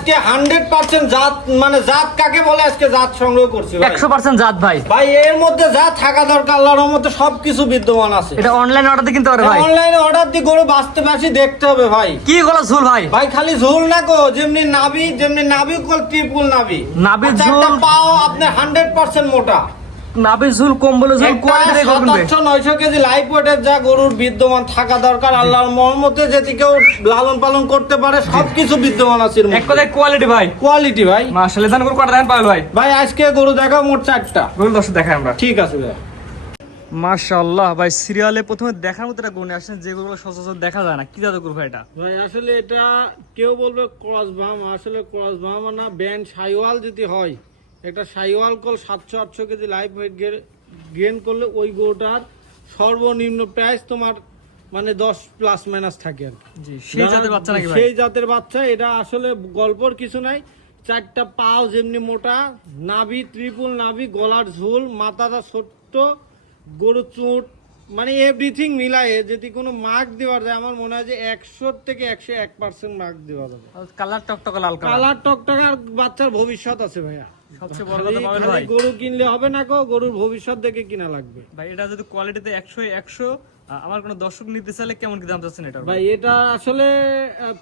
আজকে 100% জাত, মানে জাত কাকে বলে আজকে জাত সংগ্রহ করছি ভাই। 100% জাত ভাই। ভাই এর মধ্যে যা থাকা দরকার আল্লাহর রহমতে সবকিছু বিদ্যমান আছে। এটা অনলাইন অর্ডার দিয়ে কিনতে পারে ভাই। অনলাইনে অর্ডার দিয়ে গরু বাঁচতে বাঁচি দেখতে হবে ভাই। কি গলা ঝুল ভাই? ভাই খালি ঝোল না গো, যেমনি নাভি কল ট্রিপল নাভি। নাভির আচ্ছা, ঝোল একটা পাও আপনি 100% মোটা। নাভির ঝুল কম্বল ঝুল কোয়ালিটি দেখে কিনবে। 700-900 কেজি লাইভ ওয়েটের যা গরুর বিদ্যমান থাকা দরকার আল্লাহর মহমতে, যদি কেউ লালন পালন করতে পারে সবকিছু বিদ্যমান আছে। এক কথায় কোয়ালিটি ভাই। কোয়ালিটি ভাই। মাশাআল্লাহ, দান করে কটা দেন পাবেন ভাই? ভাই আজকে গরু দেখাও মোট 4টা। গরু দর্শক দেখাই আমরা। ঠিক আছে ভাই। মাশাআল্লাহ ভাই, সিরিয়ালে প্রথমে দেখার মতো একটা গুণে আসেন যেগুলো সচরাচর দেখা যায় না। কি জাতের গরু ভাই এটা? ভাই আসলে এটা কেউ বলবে ক্রস বাম, আসলে ক্রস বাম না, ব্যান্ড সাইওয়াল যদি হয়, একটা Sahiwal call 700-800 KG live weight gain করলে ওই গরুটার সর্বনিম্ন প্রাইস তোমার মানে 10+ থাকে আর কি। জি, সেই জাতের বাচ্চা নাকি ভাই? সেই জাতের বাচ্চা। এটা আসলে গল্পর কিছু নাই। 4টা পাও যেমনি মোটা, নাভি ট্রিপল নাভি, গলার ঝোল, মাথাটা ছোট্ট, গরু চুট, মানে এভরিথিং মিলায়ে যদি কোনো মার্ক দেওয়া যায় আমার মনে হয় যে 100 থেকে 101% মার্ক দেওয়া যাবে। কালার টকটকা লাল কালার। কালার টকটকার বাচ্চার ভবিষ্যৎ আছে ভাইয়া। সবচেয়ে বড় কথা পাবেন ভাই, গরু কিনলে হবে না গো, গরুর ভবিষ্যৎ দেখে কিনা লাগবে ভাই। এটা যদি কোয়ালিটিতে 100 আমার কোনো দর্শক নিতে চাইলে কেমন কি দাম চাচ্ছেন এটা ভাই? এটা আসলে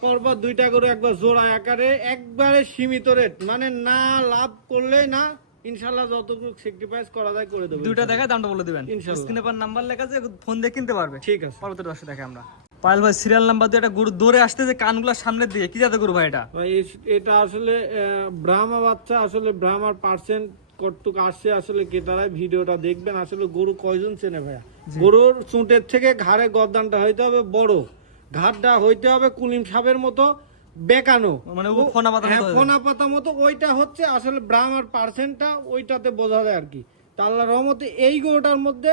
পরপর 2টা গরু একবার জোড়া আকারে একবারে সীমিত রেট, মানে না লাভ করলে না, ইনশাআল্লাহ যতটুকু স্যাক্রিফাইস করা যায় করে দেব। দুইটা দেখায় দামটা বলে দিবেন। ইনশাআল্লাহ। স্ক্রিনে পর নাম্বার লেখা আছে, ফোন দিয়ে কিনতে পারবে। ঠিক আছে। পরবর্তী দর্শক দেখে আমরা। পায়েল ভাই, সিরিয়াল নাম্বার দিয়ে একটা গরু দৌড়ে আসতে যে কানগুলো সামনের দিকে, কি জাতের গরু ভাই এটা? ভাই এটা আসলে ব্রাহ্মা বাচ্চা। আসলে ব্রাহ্মার পার্সেন্ট কতটুক আসছে আসলে কেতারাই ভিডিওটা দেখবেন। আসলে গরু কয়জন চেনে ভাইয়া? গরুর চুটের থেকে ঘাড়ে গর্দানটা হইতে হবে বড়, ঘাটটা হইতে হবে কুলিম সাপের মতো বেকানো, মানে ও ফোনা পাতার মতো। ফোনা পাতা মতো। ওইটা হচ্ছে আসলে ব্রাহ্মার পার্সেন্টটা, ওইটাতে বোঝা যায় আর কি। তা আল্লাহর রহমতে এই গরুটার মধ্যে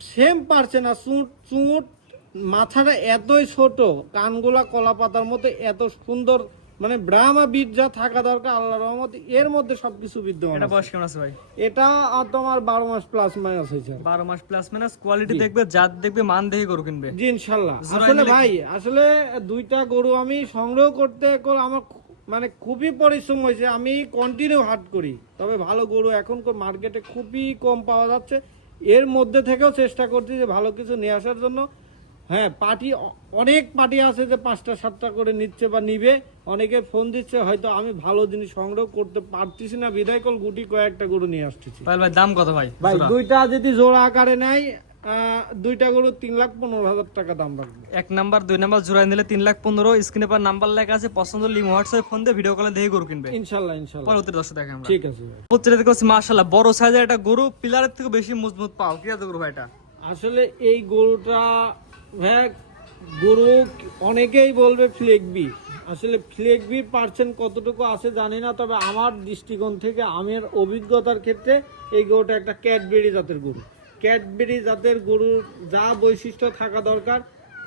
সেম পার্সেন্ট। আর চুট মাথাটা এতই ছোট, কানগুলা কলা পাতার মতো এত সুন্দর, মানে ব্রাহ্মা বীজ যা থাকা দরকার আল্লাহর রহমতে এর মধ্যে সবকিছু বিদ্যমান এটা আছে। বয়স কেমন আছে ভাই? এটা আর তোমার 12 মাস প্লাস মাইনাস হয়েছে। 12 মাস প্লাস মাইনাস। কোয়ালিটি দেখবে, জাত দেখবে, মান দেখে গরু কিনবে। জি ইনশাআল্লাহ। আসলে ভাই আসলে 2টা গরু আমি সংগ্রহ করতে আমার মানে খুবই পরিশ্রম হয়েছে। আমি কন্টিনিউ হাট করি, তবে ভালো গরু এখন মার্কেটে খুবই কম পাওয়া যাচ্ছে। এর মধ্যে থেকেও চেষ্টা করছি যে ভালো কিছু নিয়ে আসার জন্য। হ্যাঁ, অনেক পার্টি আছে যে 5টা-7টা করে নিচ্ছে বা নিবে, অনেকে ফোন দিচ্ছে, হয়তো আমি ভালো জিনিস সংগ্রহ করতে পারতেছি না, বিদায় কল গুটি কয়েকটা গরু নিয়ে আসতেছি। পায়েল ভাই, দাম কত ভাই? ভাই 2টা যদি জোড়া আকারে নেয়, 2টা গরু 3,15,000 টাকা দাম রাখবে। 1 নাম্বার 2 নাম্বার জোড়ায় নিলে 3,15,000। স্ক্রিনে পর নাম্বার লেখা আছে, পছন্দ হলে হোয়াটসঅ্যাপে ফোন দিয়ে ভিডিও কলে দেখে গরু কিনবে ইনশাআল্লাহ ইনশাআল্লাহ। পরবর্তী দর্শক দেখে আমরা। ঠিক আছে ভাই। প্রত্যেকটা দেখতে পাচ্ছি মাশাআল্লাহ বড় সাইজের একটা গরু, পিলারের থেকে বেশি মজবুত পাও। কি আছে গরু ভাই এটা? আসলে এই গরুটা ভাই, গরু অনেকেই বলবে ফ্লেগবি। আসলে ফ্লেগবির পার্সেন্ট কতটুকু আছে জানি না, তবে আমার দৃষ্টিকোণ থেকে, আমার অভিজ্ঞতার ক্ষেত্রে এই গরুটা একটা ক্যাডবেরি জাতের গরু। ক্যাডবেরি জাতের গরুর যা বৈশিষ্ট্য থাকা দরকার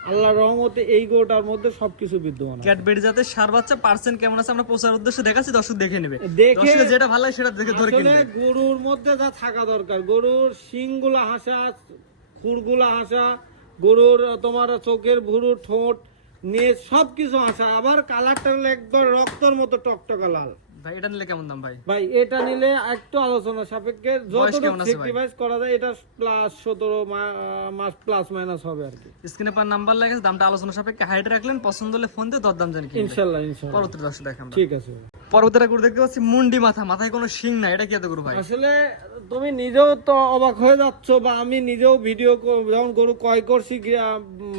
আল্লাহর রহমতে এই গরুটার মধ্যে সবকিছু বিদ্যমান। ক্যাডবেরি জাতের সার বাচ্চা পার্সেন্ট কেমন আছে আমরা প্রচার উদ্দেশ্যে দেখাচ্ছি, দর্শক দেখে নেবে। দেখে যেটা ভালো লাগে সেটা দেখে ধরে আসলে কিনবে। গরুর মধ্যে যা থাকা দরকার, গরুর শিংগুলা হাসা, খুরগুলা হাসা, গরুর তোমার চোখের ভুরু, ঠোঁট নিয়ে সবকিছু হাসা, আবার কালারটা হলো একবার রক্তর মতো টকটকা লাল। ভাই এটা নিলে কেমন দাম ভাই? ভাই এটা নিলে একটু আলোচনা সাপেক্ষে যতটুকু স্যাক্রিফাইস করা যায়, এটা প্লাস 17 মাস প্লাস মাইনাস হবে আর কি। স্ক্রিনে পর নাম্বার লাগে, দামটা আলোচনা সাপেক্ষে হাইট রাখলেন, পছন্দ হলে ফোন দিয়ে দরদাম জানি কিনবে ইনশাআল্লাহ ইনশাআল্লাহ। পরবর্তী দর্শক দেখে আমরা। ঠিক আছে। পরবর্তীটা গরু দেখতে পাচ্ছি মুন্ডি মাথা, মাথায় কোনো শিং নাই। এটা কি এত গরু ভাই? আসলে তুমি নিজেও তো অবাক হয়ে যাচ্ছ, বা আমি নিজেও ভিডিও যখন গরু ক্রয় করছি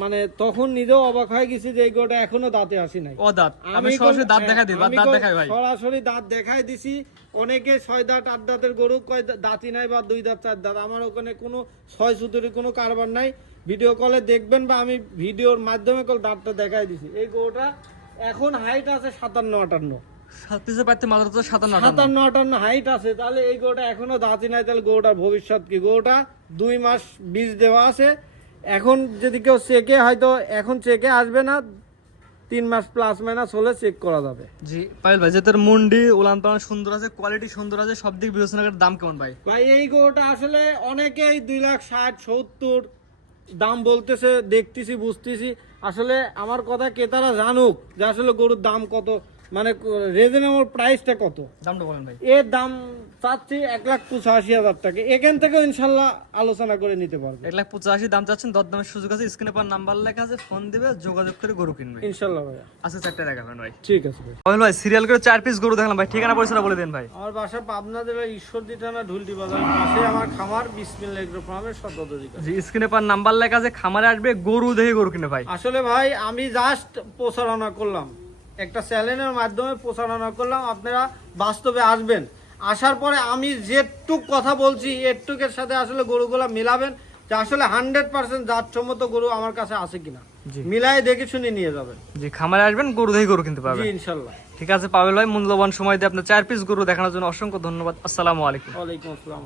মানে তখন নিজেও অবাক হয়ে গেছি যে এই গরুটা এখনো দাঁতে আসি নাই। ও দাঁত, আমি সরাসরি দাঁত দেখাই দিই, দাঁত দেখাই ভাই। সরাসরি দাঁত দেখাই দিছি। অনেকে 6 দাঁত 8 দাঁতের গরু কয় দাঁতই নাই, বা 2 দাঁত 4 দাঁত। আমার ওখানে কোনো 6 সুতোরই কোনো কারবার নাই। ভিডিও কলে দেখবেন, বা আমি ভিডিওর মাধ্যমে কল দাঁতটা দেখাই দিছি। এই গরুটা এখন হাইট আছে 57-58, 57-58 হাইট আছে। তাহলে এই গরুটা এখনো দাঁতই নাই, তাহলে গরুটার ভবিষ্যৎ কি? গরুটা 2 মাস বীজ দেওয়া আছে। এখন যদি কেউ চেকে, হয়তো এখন চেকে আসবে না, 3 মাস প্লাস মাইনাস হলে চেক করা যাবে। জি পায়েল ভাই, যে তোর মুন্ডি উলান পালান সুন্দর আছে, কোয়ালিটি সুন্দর আছে, সব দিক বিবেচনা করে দাম কেমন ভাই? ভাই এই গরুটা আসলে অনেকেই 2,60,70 দাম বলতেছে, দেখতেছি বুঝতেছি। আসলে আমার কথা ক্রেতারা জানুক যে আসলে গরুর দাম কত মানে রিজনেবল প্রাইসটা কত? দামটা বলেন ভাই। এর দাম চাচ্ছি 1,85,000 টাকা। এখান থেকেও ইনশাল্লাহ আলোচনা করে নিতে পারবে। 1,85,000 দাম চাচ্ছেন, দরদামের সুযোগ আছে, স্ক্রিনে পার নাম্বার লেখা আছে, ফোন দিবে, যোগাযোগ করে গরু কিনবে ইনশাল্লাহ ভাইয়া। আচ্ছা, চারটে দেখাবেন ভাই। ঠিক আছে ভাই। পাবেল ভাই সিরিয়াল করে 4 পিস গরু দেখলাম ভাই, ঠিকানা পয়সাটা বলে দেন ভাই। আমার বাসা পাবনা জেলার ঈশ্বরদী থানা ঢুলটি বাজার পাশে আমার খামার বিসমিল্লাহ এগ্রো ফার্মের সদর। জি, স্ক্রিনে পার নাম্বার লেখা আছে, খামারে আসবে, গরু দেখে গরু কিনবে ভাই। আসলে ভাই আমি জাস্ট প্রচারণা করলাম, একটা চ্যানেলের মাধ্যমে প্রচারণা করলাম, আপনারা বাস্তবে আসবেন, আসার পরে আমি যেটুক কথা বলছি এটুকের সাথে আসলে গরুগুলা মিলাবেন, যে আসলে 100% জাতসম্মত গরু আমার কাছে আছে কিনা, জি। মিলাই দেখে শুনে নিয়ে যাবেন। জি, খামারে আসবেন, গরু দেখে গরু কিনতে জি পারবেন। ইনশাল্লাহ। ঠিক আছে পাবেল ভাই, মূল্যবান সময় দিয়ে আপনার 4 পিস গরু দেখানোর জন্য অসংখ্য ধন্যবাদ। আসসালামু আলাইকুম। ওয়ালাইকুম আসসালাম।